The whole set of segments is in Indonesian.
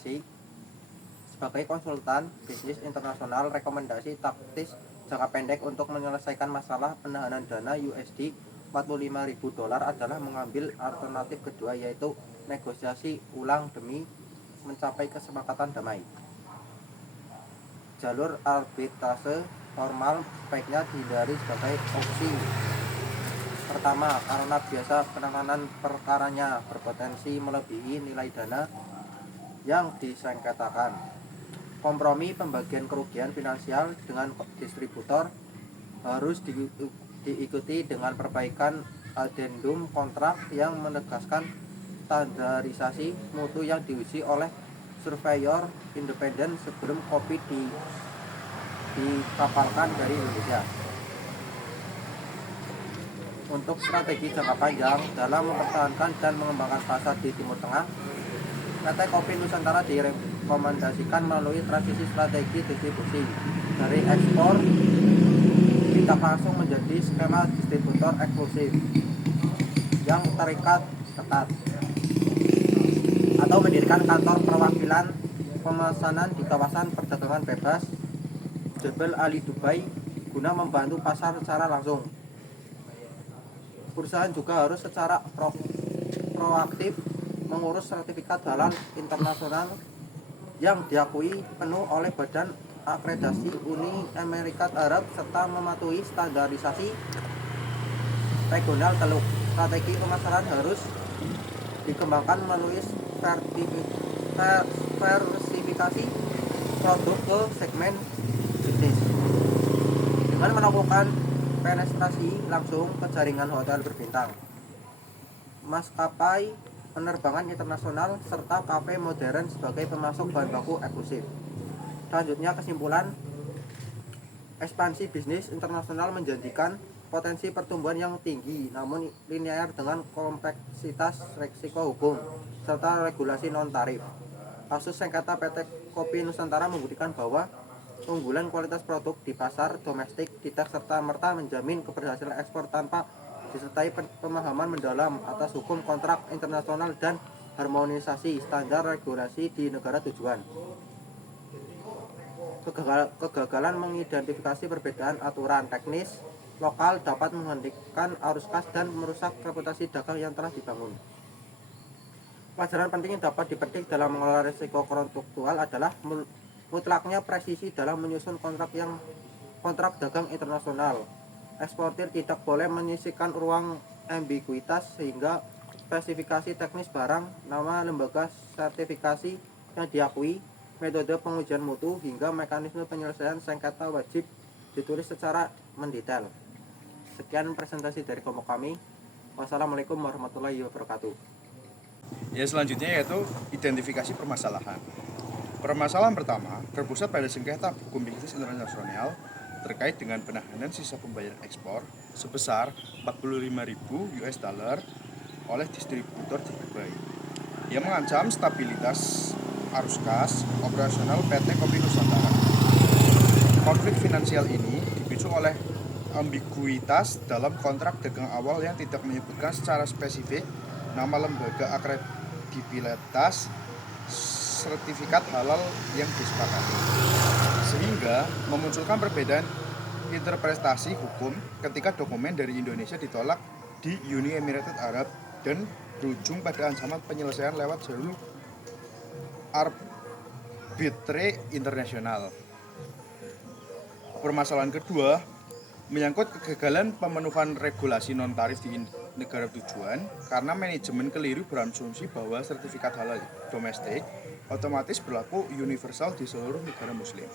investasi sebagai konsultan bisnis internasional rekomendasi taktis jangka pendek untuk menyelesaikan masalah penahanan dana USD $45.000 adalah mengambil alternatif kedua, yaitu negosiasi ulang demi mencapai kesepakatan damai. Jalur arbitrase formal sebaiknya dihindari sebagai opsi. Pertama, karena biasa penanganan perkaranya berpotensi melebihi nilai dana yang disengketakan. Kompromi pembagian kerugian finansial dengan distributor harus diikuti dengan perbaikan adendum kontrak yang menegaskan standarisasi mutu yang diuji oleh surveyor independen sebelum kopi dikapalkan dari Indonesia. Untuk strategi jangka panjang dalam mempertahankan dan mengembangkan pasar di Timur Tengah, PT Kopi Nusantara direkomendasikan melalui transisi strategi distribusi dari ekspor tidak langsung menjadi skema distributor eksklusif yang terikat ketat, atau mendirikan kantor perwakilan pemesanan di kawasan perdagangan bebas Jebel Ali Dubai guna membantu pasar secara langsung. Perusahaan juga harus secara proaktif mengurus sertifikat halal internasional yang diakui penuh oleh Badan Akreditasi Uni Emirat Arab serta mematuhi standarisasi regional teluk. Strategi pemasaran harus dikembangkan melalui diversifikasi produk ke segmen bisnis dengan melakukan penetrasi langsung ke jaringan hotel berbintang, maskapai penerbangan internasional, serta kafe modern sebagai pemasok bahan baku eksklusif. Selanjutnya, kesimpulan, ekspansi bisnis internasional menjanjikan potensi pertumbuhan yang tinggi namun linear dengan kompleksitas risiko hukum serta regulasi non-tarif. Kasus sengketa PT Kopi Nusantara membuktikan bahwa keunggulan kualitas produk di pasar domestik tidak serta-merta menjamin keberhasilan ekspor tanpa disertai pemahaman mendalam atas hukum kontrak internasional dan harmonisasi standar regulasi di negara tujuan. Kegagalan mengidentifikasi perbedaan aturan teknis lokal dapat menghentikan arus kas dan merusak reputasi dagang yang telah dibangun. Pelajaran penting yang dapat dipetik dalam mengelola risiko kontraktual adalah mutlaknya presisi dalam menyusun kontrak dagang internasional. Eksportir tidak boleh menyisihkan ruang ambiguitas sehingga spesifikasi teknis barang, nama lembaga sertifikasi yang diakui, metode pengujian mutu, hingga mekanisme penyelesaian sengketa wajib ditulis secara mendetail. Sekian presentasi dari kelompok kami. Wassalamualaikum warahmatullahi wabarakatuh. Ya, selanjutnya yaitu identifikasi permasalahan. Permasalahan pertama terpusat pada sengketa hukum bisnis internasional terkait dengan penahanan sisa pembayaran ekspor sebesar $45.000 oleh distributor di Dubai yang mengancam stabilitas arus kas operasional PT Kopi Nusantara. Konflik finansial ini dipicu oleh ambiguitas dalam kontrak dagang awal yang tidak menyebutkan secara spesifik nama lembaga akredibilitas sertifikat halal yang disepakati, sehingga memunculkan perbedaan interpretasi hukum ketika dokumen dari Indonesia ditolak di Uni Emirat Arab dan berujung pada ancaman penyelesaian lewat jalur arbitre internasional. Permasalahan kedua menyangkut kegagalan pemenuhan regulasi non-tarif di negara tujuan karena manajemen keliru berasumsi bahwa sertifikat halal domestik otomatis berlaku universal di seluruh negara muslim.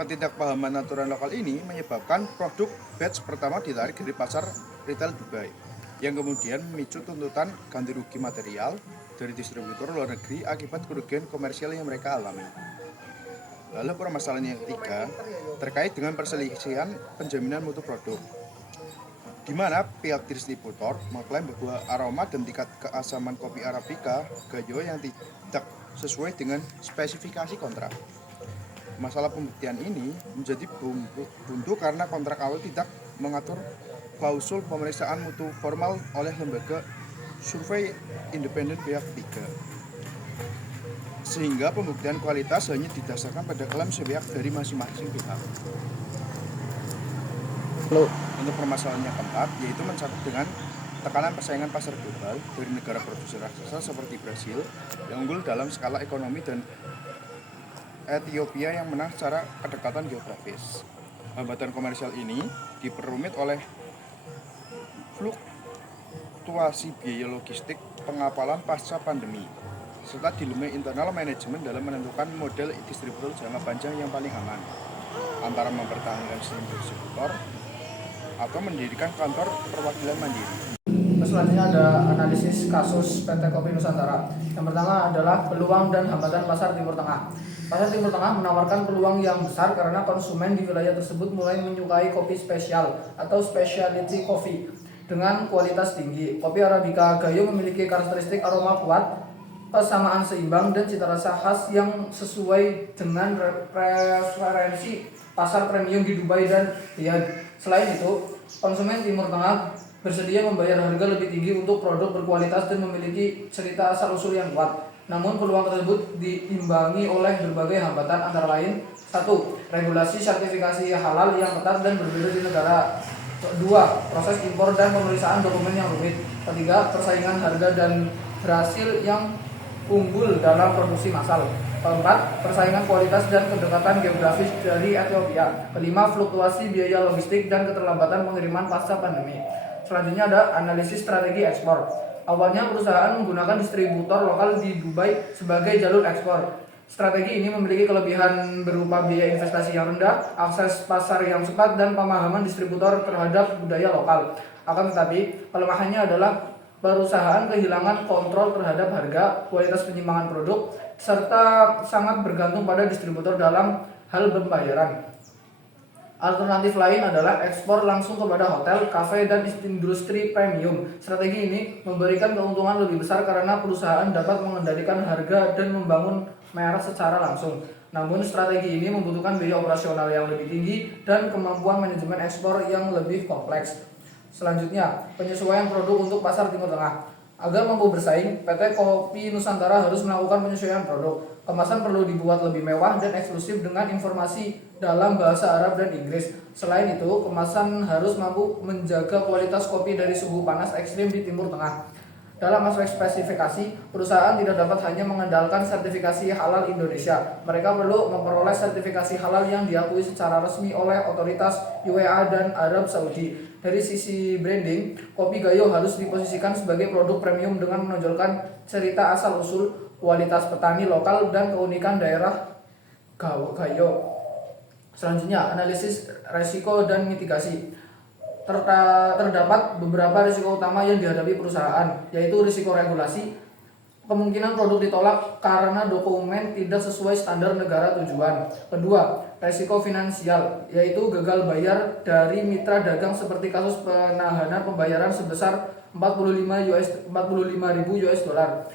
Ketidakpahaman aturan lokal ini menyebabkan produk batch pertama ditarik dari pasar retail Dubai, yang kemudian memicu tuntutan ganti rugi material dari distributor luar negeri akibat kerugian komersial yang mereka alami. Lalu permasalahan yang ketiga terkait dengan perselisihan penjaminan mutu produk, di mana pihak distributor mengklaim bahwa aroma dan tingkat keasaman kopi Arabica Gayo yang tidak sesuai dengan spesifikasi kontrak. Masalah pembuktian ini menjadi buntu karena kontrak awal tidak mengatur klausul pemeriksaan mutu formal oleh lembaga survei independen pihak ketiga. sehingga pembuktian kualitas hanya didasarkan pada klaim sepihak dari masing-masing pihak. Untuk permasalahan yang keempat, yaitu mencakup dengan tekanan persaingan pasar global dari negara produsen raksasa seperti Brasil yang unggul dalam skala ekonomi dan Ethiopia yang menang secara kedekatan geografis. Hambatan komersial ini diperumit oleh fluktuasi biaya logistik, pengapalan pasca pandemi, serta dilema internal manajemen dalam menentukan model distributor jangka panjang yang paling aman, antara mempertahankan sistem distributor atau mendirikan kantor perwakilan mandiri. Selanjutnya ada analisis kasus PT Kopi Nusantara. Yang pertama adalah peluang dan hambatan pasar Timur Tengah. Pasar Timur Tengah menawarkan peluang yang besar karena konsumen di wilayah tersebut mulai menyukai kopi spesial atau specialty coffee dengan kualitas tinggi. Kopi Arabica Gayo memiliki karakteristik aroma kuat, persamaan seimbang, dan cita rasa khas yang sesuai dengan preferensi pasar premium di Dubai dan Riyadh. Selain itu, konsumen Timur Tengah bersedia membayar harga lebih tinggi untuk produk berkualitas dan memiliki cerita asal-usul yang kuat. Namun peluang tersebut diimbangi oleh berbagai hambatan, antara lain: 1. Regulasi sertifikasi halal yang ketat dan berbeda di negara. 2. Proses impor dan pemeriksaan dokumen yang rumit. 3. Persaingan harga dan hasil yang unggul dalam produksi massal. 4. Persaingan kualitas dan kedekatan geografis dari Ethiopia. 5. Fluktuasi biaya logistik dan keterlambatan pengiriman pasca pandemi. Selanjutnya ada analisis strategi ekspor. Awalnya perusahaan menggunakan distributor lokal di Dubai sebagai jalur ekspor. Strategi ini memiliki kelebihan berupa biaya investasi yang rendah, akses pasar yang cepat, dan pemahaman distributor terhadap budaya lokal. Akan tetapi, kelemahannya adalah perusahaan kehilangan kontrol terhadap harga, kualitas penyimpangan produk, serta sangat bergantung pada distributor dalam hal pembayaran. Alternatif lain adalah ekspor langsung kepada hotel, kafe, dan industri premium. Strategi ini memberikan keuntungan lebih besar karena perusahaan dapat mengendalikan harga dan membangun merek secara langsung. Namun strategi ini membutuhkan biaya operasional yang lebih tinggi dan kemampuan manajemen ekspor yang lebih kompleks. Selanjutnya, penyesuaian produk untuk pasar Timur Tengah. Agar mampu bersaing, PT Kopi Nusantara harus melakukan penyesuaian produk. Kemasan perlu dibuat lebih mewah dan eksklusif dengan informasi dalam bahasa Arab dan Inggris. Selain itu, kemasan harus mampu menjaga kualitas kopi dari suhu panas ekstrim di Timur Tengah. Dalam aspek spesifikasi, perusahaan tidak dapat hanya mengandalkan sertifikasi halal Indonesia. Mereka perlu memperoleh sertifikasi halal yang diakui secara resmi oleh otoritas UEA dan Arab Saudi. Dari sisi branding, Kopi Gayo harus diposisikan sebagai produk premium dengan menonjolkan cerita asal-usul, kualitas petani lokal, dan keunikan daerah Gayo. Selanjutnya, analisis resiko dan mitigasi. Terdapat beberapa risiko utama yang dihadapi perusahaan, yaitu risiko regulasi. Kemungkinan produk ditolak karena dokumen tidak sesuai standar negara tujuan. Kedua, risiko finansial, yaitu gagal bayar dari mitra dagang seperti kasus penahanan pembayaran sebesar 45.000 US dollar.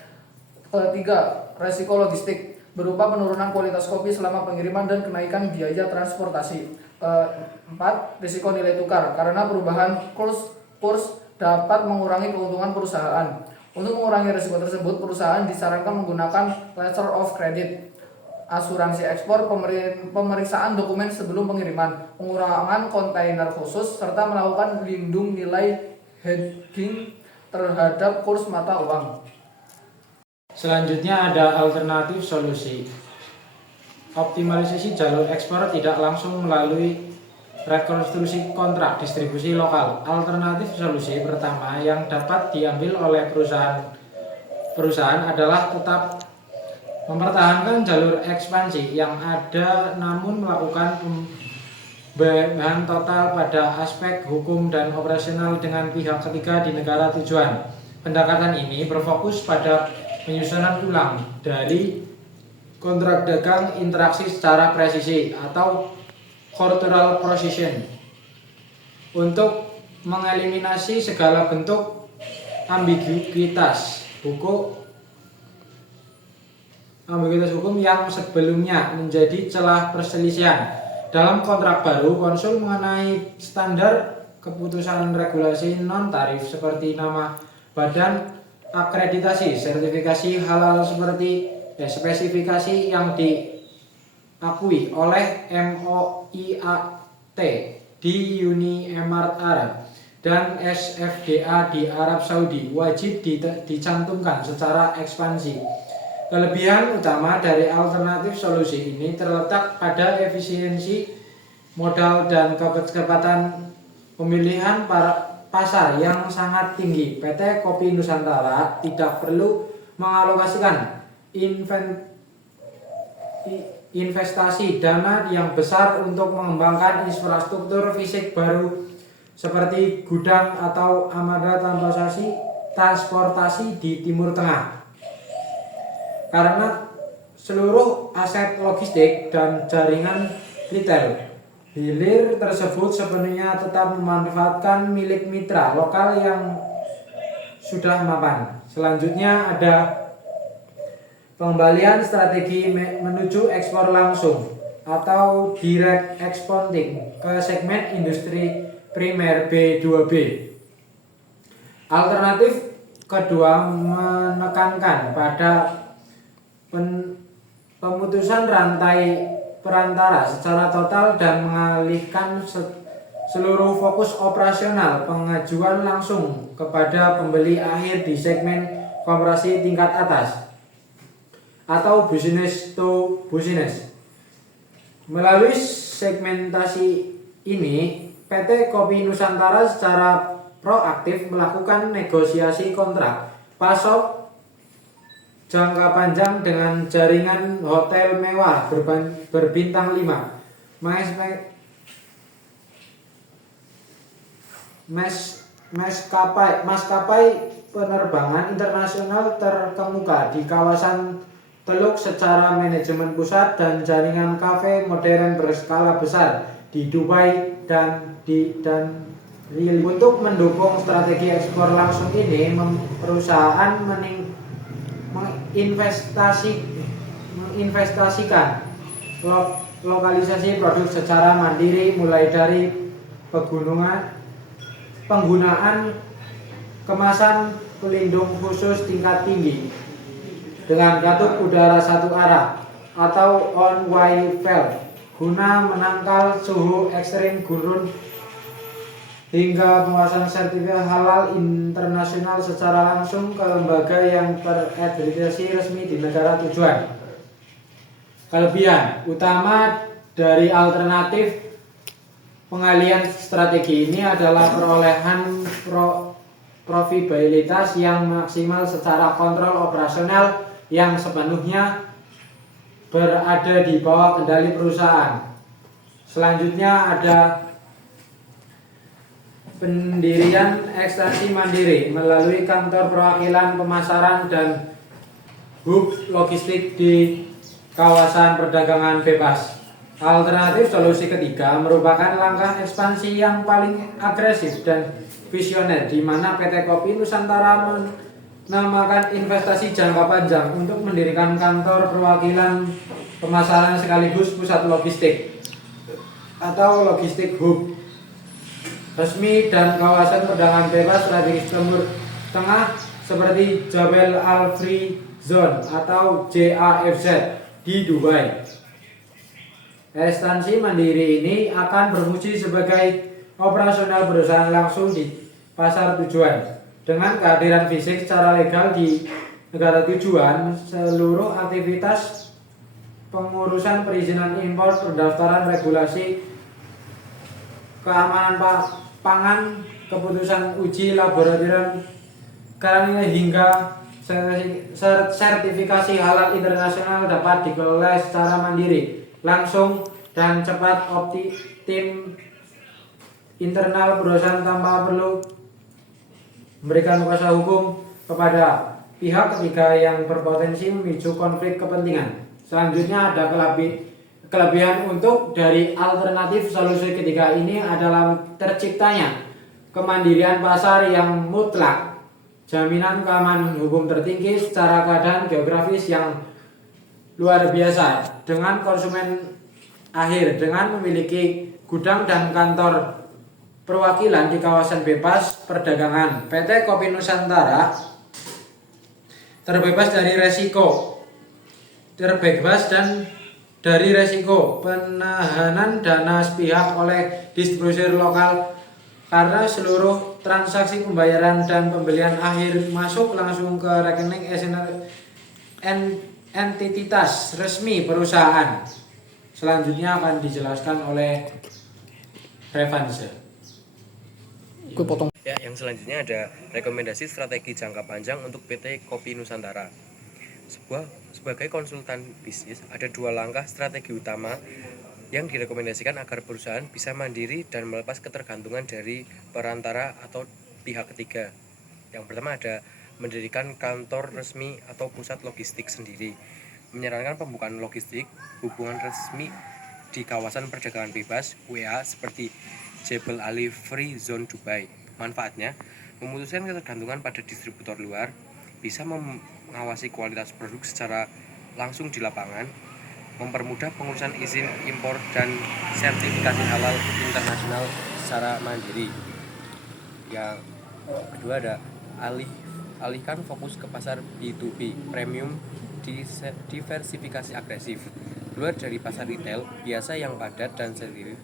Ketiga, risiko logistik, berupa penurunan kualitas kopi selama pengiriman dan kenaikan biaya transportasi. Keempat, risiko nilai tukar, karena perubahan kurs dapat mengurangi keuntungan perusahaan. Untuk mengurangi risiko tersebut, perusahaan disarankan menggunakan letter of credit, asuransi ekspor, pemeriksaan dokumen sebelum pengiriman, pengurangan kontainer khusus, serta melakukan lindung nilai hedging terhadap kurs mata uang. Selanjutnya ada alternatif solusi. Optimalisasi jalur ekspor tidak langsung melalui rekonstruksi kontrak distribusi lokal. Alternatif solusi pertama yang dapat diambil oleh perusahaan adalah tetap mempertahankan jalur ekspansi yang ada, namun melakukan pembenahan total pada aspek hukum dan operasional dengan pihak ketiga di negara tujuan. Pendekatan ini berfokus pada penyusunan ulang dari kontrak dagang interaksi secara presisi atau cultural precision untuk mengeliminasi segala bentuk ambiguitas hukum yang sebelumnya menjadi celah perselisihan. Dalam kontrak baru, konsul mengenai standar keputusan regulasi non-tarif seperti nama badan akreditasi, sertifikasi halal seperti spesifikasi yang diakui oleh MOIAT di Uni Emirat Arab dan SFDA di Arab Saudi wajib dicantumkan secara ekspansi. Kelebihan utama dari alternatif solusi ini terletak pada efisiensi modal dan kecepatan pemilihan pasar yang sangat tinggi. PT Kopi Nusantara tidak perlu mengalokasikan investasi dana yang besar untuk mengembangkan infrastruktur fisik baru seperti gudang atau armada transportasi di Timur Tengah. Karena seluruh aset logistik dan jaringan retail hilir tersebut sepenuhnya tetap memanfaatkan milik mitra lokal yang sudah mapan. Selanjutnya ada pengembalian strategi menuju ekspor langsung atau direct exporting ke segmen industri primer B2B. Alternatif kedua menekankan pada pemutusan rantai perantara secara total dan mengalihkan seluruh fokus operasional pengajuan langsung kepada pembeli akhir di segmen koperasi tingkat atas atau business to business. Melalui segmentasi ini, PT Kopi Nusantara secara proaktif melakukan negosiasi kontrak pasok jangka panjang dengan jaringan hotel mewah berbintang 5, maskapai penerbangan internasional terkemuka di kawasan Teluk secara manajemen pusat dan jaringan kafe modern berskala besar di Dubai dan Riyadh. Untuk mendukung strategi ekspor langsung ini, perusahaan menginvestasikan lokalisasi produk secara mandiri mulai dari penggunaan kemasan pelindung khusus tingkat tinggi dengan katup udara satu arah atau on-way valve guna menangkal suhu ekstrim gurun hingga penguasaan sertifikat halal internasional secara langsung ke lembaga yang terakreditasi resmi di negara tujuan. Kelebihan utama dari alternatif pengalihan strategi ini adalah perolehan profitabilitas yang maksimal secara kontrol operasional yang sepenuhnya berada di bawah kendali perusahaan. Selanjutnya ada pendirian ekstensi mandiri melalui kantor perwakilan pemasaran dan hub logistik di kawasan perdagangan bebas. Alternatif solusi ketiga merupakan langkah ekspansi yang paling agresif dan visioner di mana PT Kopi Nusantara menamakan investasi jangka panjang untuk mendirikan kantor perwakilan pemasaran sekaligus pusat logistik atau logistik hub resmi dan kawasan perdagangan bebas strategis Timur Tengah seperti Jabal Al Free Zone atau JAFZ di Dubai. Ekstensi mandiri ini akan berfungsi sebagai operasional perusahaan langsung di pasar tujuan. Dengan kehadiran fisik secara legal di negara tujuan, seluruh aktivitas pengurusan perizinan impor, pendaftaran regulasi, keamanan pangan, keputusan uji laboratorium karantina hingga sertifikasi halal internasional dapat dikelola secara mandiri, langsung dan cepat tim internal perusahaan tanpa perlu memberikan kuasa hukum kepada pihak ketiga yang berpotensi memicu konflik kepentingan. Selanjutnya ada kelebihan untuk dari alternatif solusi ketiga ini adalah terciptanya kemandirian pasar yang mutlak, jaminan keamanan hukum tertinggi secara keadaan geografis yang luar biasa dengan konsumen akhir dengan memiliki gudang dan kantor perwakilan di kawasan bebas perdagangan. PT Kopi Nusantara terbebas dari resiko terbebas dan dari resiko penahanan dana sepihak oleh distributor lokal karena seluruh transaksi pembayaran dan pembelian akhir masuk langsung ke rekening entitas resmi perusahaan. Selanjutnya akan dijelaskan oleh Revansa. Gue potong. Ya, yang selanjutnya ada rekomendasi strategi jangka panjang untuk PT Kopi Nusantara. Sebagai konsultan bisnis, ada 2 langkah strategi utama yang direkomendasikan agar perusahaan bisa mandiri dan melepas ketergantungan dari perantara atau pihak ketiga. Yang pertama ada mendirikan kantor resmi atau pusat logistik sendiri, menyarankan pembukaan logistik hubungan resmi di kawasan perdagangan bebas WA seperti Jebel Ali Free Zone Dubai. Manfaatnya, memutuskan ketergantungan pada distributor luar, bisa mengawasi kualitas produk secara langsung di lapangan, mempermudah pengurusan izin impor dan sertifikasi halal internasional secara mandiri. Yang kedua ada alihkan fokus ke pasar B2B premium, diversifikasi agresif, keluar dari pasar retail biasa yang padat dan sensitif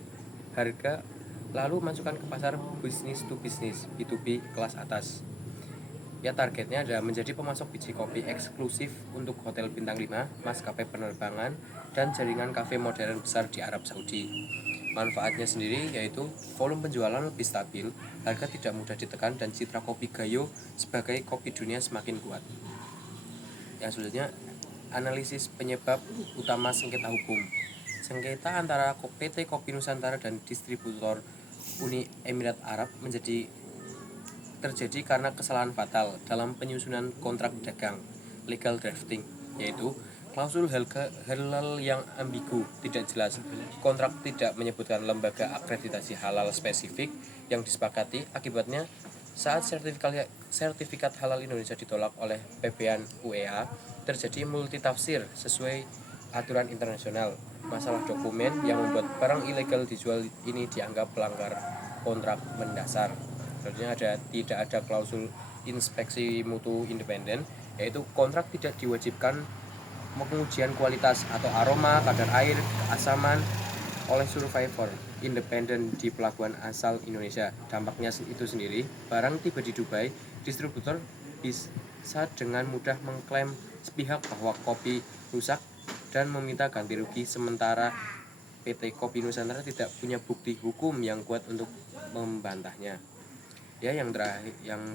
harga, lalu masukkan ke pasar business to business B2B kelas atas. Ya, targetnya ada menjadi pemasok biji kopi eksklusif untuk hotel bintang 5, maskapai penerbangan, dan jaringan kafe modern besar di Arab Saudi. Manfaatnya sendiri yaitu volume penjualan lebih stabil, harga tidak mudah ditekan, dan citra kopi Gayo sebagai kopi dunia semakin kuat. Yang selanjutnya, analisis penyebab utama sengketa hukum. Sengketa antara PT Kopi Nusantara dan distributor Uni Emirat Arab terjadi karena kesalahan fatal dalam penyusunan kontrak dagang legal drafting, yaitu klausul halal yang ambigu, tidak jelas, kontrak tidak menyebutkan lembaga akreditasi halal spesifik yang disepakati. Akibatnya, saat sertifikat halal Indonesia ditolak oleh PBN UEA, terjadi multitafsir sesuai aturan internasional. Masalah dokumen yang membuat barang ilegal dijual ini dianggap pelanggar kontrak mendasar. Selanjutnya tidak ada klausul inspeksi mutu independen, yaitu kontrak tidak diwajibkan pengujian kualitas atau aroma, kadar air, keasaman oleh survivor independen di pelabuhan asal Indonesia. Dampaknya itu sendiri, barang tiba di Dubai, distributor bisa dengan mudah mengklaim sepihak bahwa kopi rusak dan meminta ganti rugi, sementara PT Kopi Nusantara tidak punya bukti hukum yang kuat untuk membantahnya. Ya, yang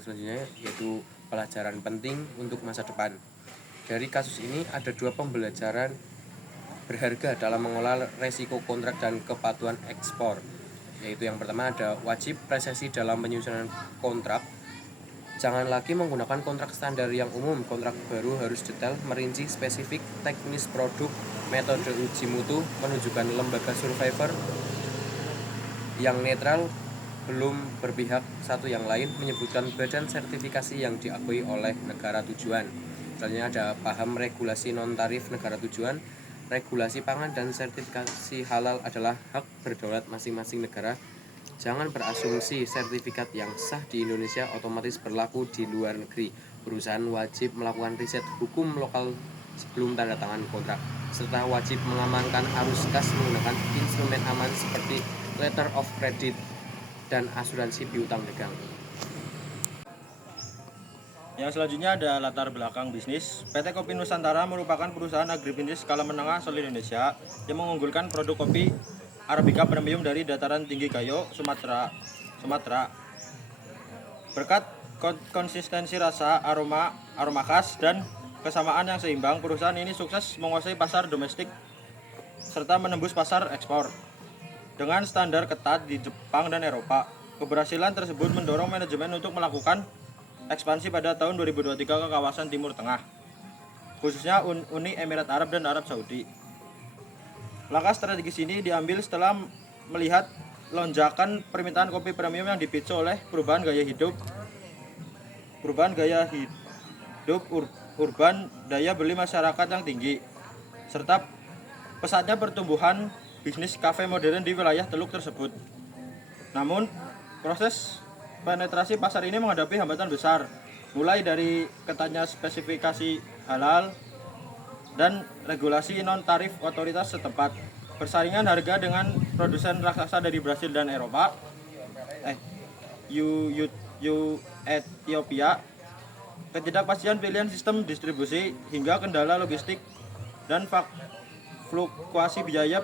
selanjutnya yaitu pelajaran penting untuk masa depan. Dari kasus ini ada 2 pembelajaran berharga dalam mengolah resiko kontrak dan kepatuhan ekspor. Yaitu yang pertama ada wajib presisi dalam penyusunan kontrak. Jangan lagi menggunakan kontrak standar yang umum. Kontrak baru harus detail, merinci spesifik teknis produk, metode uji mutu, menunjukkan lembaga survivor yang netral, belum berpihak satu yang lain, menyebutkan badan sertifikasi yang diakui oleh negara tujuan. Selanjutnya ada paham regulasi non-tarif negara tujuan. Regulasi pangan dan sertifikasi halal adalah hak berdaulat masing-masing negara. Jangan berasumsi sertifikat yang sah di Indonesia otomatis berlaku di luar negeri. Perusahaan wajib melakukan riset hukum lokal sebelum tanda tangan kontrak, serta wajib mengamankan arus kas menggunakan instrumen aman seperti letter of credit dan asuransi piutang dagang. Yang selanjutnya ada latar belakang bisnis. PT Kopi Nusantara merupakan perusahaan agribisnis skala menengah asal Indonesia yang mengunggulkan produk kopi Arabica premium dari dataran tinggi Gayo, Sumatera. Berkat konsistensi rasa, aroma khas, dan kesamaan yang seimbang, perusahaan ini sukses menguasai pasar domestik serta menembus pasar ekspor. Dengan standar ketat di Jepang dan Eropa, keberhasilan tersebut mendorong manajemen untuk melakukan ekspansi pada tahun 2023 ke kawasan Timur Tengah, khususnya Uni Emirat Arab dan Arab Saudi. Langkah strategis ini diambil setelah melihat lonjakan permintaan kopi premium yang dipicu oleh perubahan gaya hidup urban, daya beli masyarakat yang tinggi, serta pesatnya pertumbuhan bisnis kafe modern di wilayah teluk tersebut. Namun, proses penetrasi pasar ini menghadapi hambatan besar, mulai dari ketatnya spesifikasi halal, dan regulasi non-tarif otoritas setempat. Persaingan harga dengan produsen raksasa dari Brasil dan Eropa, Ethiopia, ketidakpastian pilihan sistem distribusi, hingga kendala logistik dan fluktuasi biaya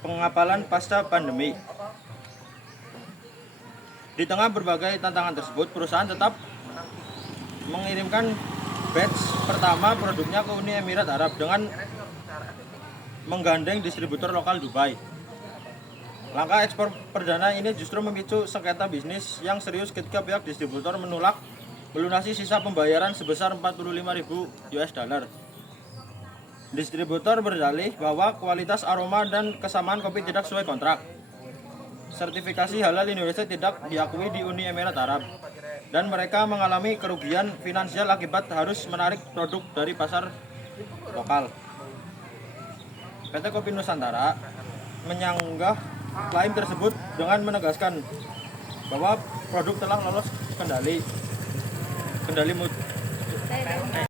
pengapalan pasca pandemi. Di tengah berbagai tantangan tersebut, perusahaan tetap mengirimkan batch pertama produknya ke Uni Emirat Arab dengan menggandeng distributor lokal Dubai. Langkah ekspor perdana ini justru memicu sengketa bisnis yang serius ketika pihak distributor menolak melunasi sisa pembayaran sebesar 45.000 US dollar. Distributor berdalih bahwa kualitas aroma dan kesamaan kopi tidak sesuai kontrak. Sertifikasi halal Indonesia tidak diakui di Uni Emirat Arab, dan mereka mengalami kerugian finansial akibat harus menarik produk dari pasar lokal. PT Kopi Nusantara menyanggah klaim tersebut dengan menegaskan bahwa produk telah lolos kendali mutu